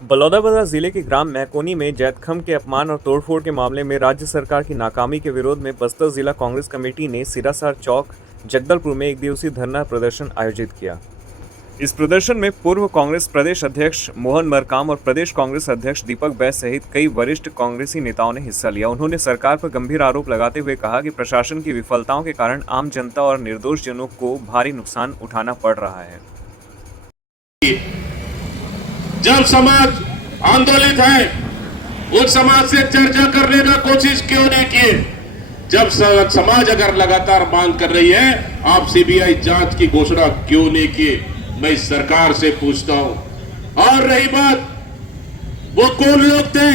बलौदाबाजार जिले के ग्राम मैकोनी में जैतखम के अपमान और तोड़फोड़ के मामले में राज्य सरकार की नाकामी के विरोध में बस्तर जिला कांग्रेस कमेटी ने सिरासार चौक जगदलपुर में एक दिवसीय धरना प्रदर्शन आयोजित किया। इस प्रदर्शन में पूर्व कांग्रेस प्रदेश अध्यक्ष मोहन मरकाम और प्रदेश कांग्रेस अध्यक्ष दीपक बैस सहित कई वरिष्ठ कांग्रेसी नेताओं ने हिस्सा लिया। उन्होंने सरकार पर गंभीर आरोप लगाते हुए कहा कि प्रशासन की विफलताओं के कारण आम जनता और निर्दोष जनों को भारी नुकसान उठाना पड़ रहा है। जब समाज आंदोलित है, उस समाज से चर्चा करने का कोशिश क्यों नहीं किए? जब समाज अगर लगातार मांग कर रही है, आप सीबीआई जांच की घोषणा क्यों नहीं किए? मैं इस सरकार से पूछता हूं। और रही बात, वो कौन लोग थे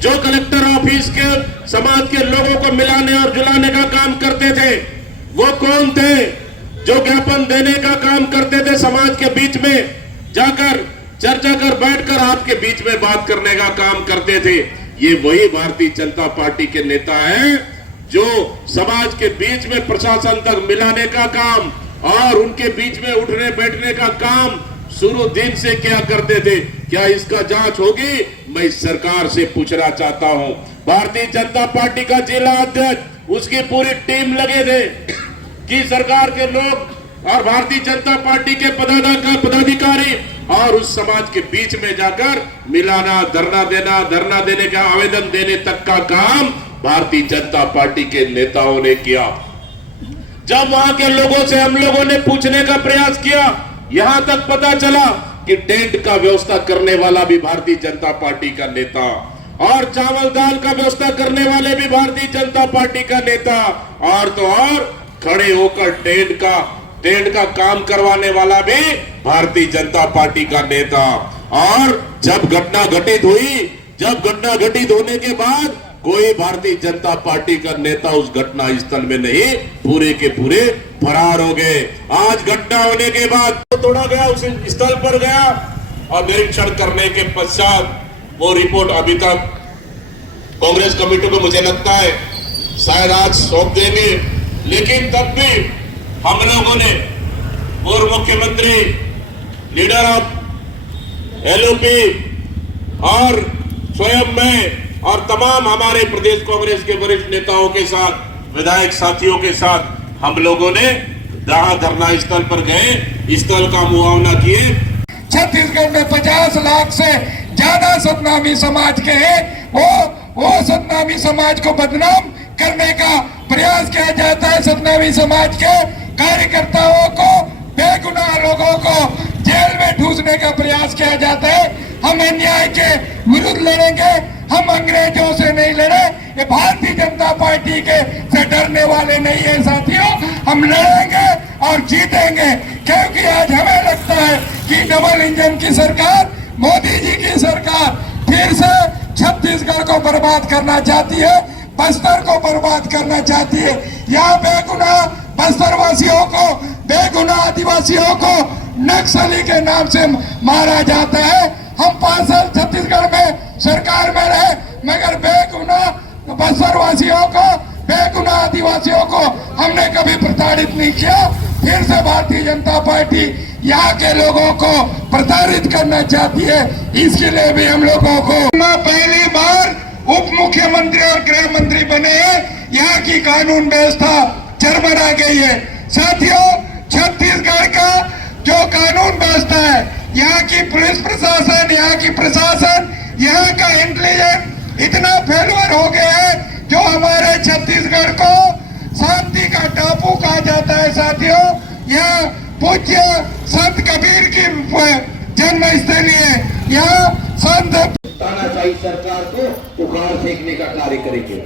जो कलेक्टर ऑफिस के समाज के लोगों को मिलाने और जुलाने का काम करते थे? वो कौन थे जो ज्ञापन देने का काम करते थे? समाज के बीच में जाकर चर्चा कर बैठकर आपके बीच में बात करने का काम करते थे। ये वही भारतीय जनता पार्टी के नेता हैं जो समाज के बीच में प्रशासन तक मिलाने का काम और उनके बीच में उठने बैठने का काम शुरू दिन से क्या करते थे। क्या इसका जांच होगी? मैं इस सरकार से पूछना चाहता हूं। भारतीय जनता पार्टी का जिला अध्यक्ष, उसकी पूरी टीम लगे थे कि सरकार के लोग और भारतीय जनता पार्टी के पदाधिकारी और उस समाज के बीच में जाकर मिलाना, धरना देने का आवेदन देने तक का काम भारतीय जनता पार्टी के नेताओं ने किया। जब वहां के लोगों से हम लोगों ने पूछने का प्रयास किया, यहां तक पता चला कि टेंट का व्यवस्था करने वाला भी भारतीय जनता पार्टी का नेता और चावल दाल का व्यवस्था करने वाले भी भारतीय जनता पार्टी का नेता और तो और खड़े होकर टेंट का काम करवाने वाला भी भारतीय जनता पार्टी का नेता। और जब घटना घटित होने के बाद कोई भारतीय जनता पार्टी का नेता उस घटना स्थल में नहीं, पूरे के पूरे फरार हो गए। आज घटना होने के बाद तोड़ा गया, उस स्थल पर गया और निरीक्षण करने के पश्चात वो रिपोर्ट अभी तक कांग्रेस कमेटी को मुझे लगता है शायद आज सौंप देंगे। लेकिन तब भी हम लोगों ने पूर्व मुख्यमंत्री, लीडर ऑफ एलओपी और स्वयं मैं और तमाम हमारे प्रदेश कांग्रेस के वरिष्ठ नेताओं के साथ, विधायक साथियों के साथ हम लोगों ने धरना स्थल पर गए, स्थल का मुआयना किए। छत्तीसगढ़ में 50 लाख से ज्यादा सतनामी समाज के हैं। वो सतनामी समाज को बदनाम करने का प्रयास किया जाता है। सतनामी समाज के कार्यकर्ताओं को, बेगुनाह लोगों को जेल में ठूसने का प्रयास किया जाता है। हम अन्याय के विरुद्ध लड़ेंगे, हम अंग्रेजों से नहीं लड़े, ये भारतीय जनता पार्टी के से डरने वाले नहीं है साथियों। हम लड़ेंगे और जीतेंगे, क्योंकि आज हमें लगता है कि डबल इंजन की सरकार, मोदी जी की सरकार फिर से छत्तीसगढ़ को बर्बाद करना चाहती है, बस्तर को बर्बाद करना चाहती है। यहाँ बेगुनाह बस्तर वासियों को, बेगुनाह आदिवासियों को नक्सली के नाम से मारा जाता है। हम 5 साल छत्तीसगढ़ में सरकार में रहे, मगर बेगुनाह बस्तर वासियों को, बेगुनाह आदिवासियों को हमने कभी प्रताड़ित नहीं किया। फिर से भारतीय जनता पार्टी यहाँ के लोगों को प्रताड़ित करना चाहती है। इसके लिए भी हम लोगों को पहली बार उप मुख्यमंत्री और गृह मंत्री बने हैं। यहाँ की कानून व्यवस्था चरमरा गई है साथियों। छत्तीसगढ़ का जो कानून व्यवस्था है, यहाँ की पुलिस प्रशासन, यहाँ की प्रशासन, यहाँ का इंटेलिजेंस इतना फेलवर हो गया है जो हमारे छत्तीसगढ़ को शांति का टापू कहा जाता है साथियों। यहाँ पूज्य संत कबीर की जन्म स्थली है। यहाँ संत तानाशाही सरकार को उखाड़ फेंकने का कार्य करेंगे।